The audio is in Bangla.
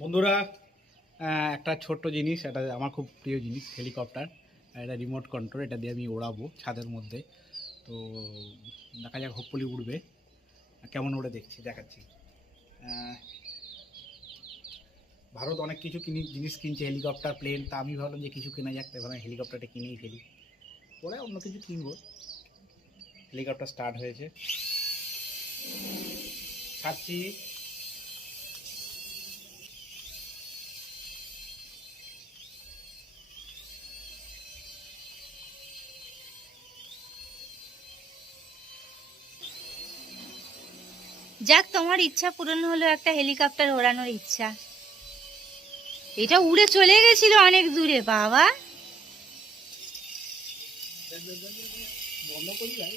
বন্ধুরা, একটা ছোট্ট জিনিস, এটা আমার খুব প্রিয় জিনিস, হেলিকপ্টার। এটা রিমোট কন্ট্রোল, এটা দিয়ে আমি ওড়াবো ছাদের মধ্যে। তো দেখা যাক, হোপফুলি উড়বে। কেমন উড়ে দেখাচ্ছি। ভারত অনেক কিছু জিনিস কিনছে, হেলিকপ্টার, প্লেন। তা আমি ভাবলাম যে কিছু কেনা যাক, তাই ভাবলাম হেলিকপ্টারটা কিনেই ফেলি, পরে অন্য কিছু কিনবো। হেলিকপ্টার স্টার্ট হয়েছে, ছাড়ছি। যাক, তোমার ইচ্ছা পূরণ হলো, একটা হেলিকপ্টার ওড়ানোর ইচ্ছা। এটা উড়ে চলে গেছিল অনেক দূরে বাবা। বন্ধ করি ভাই।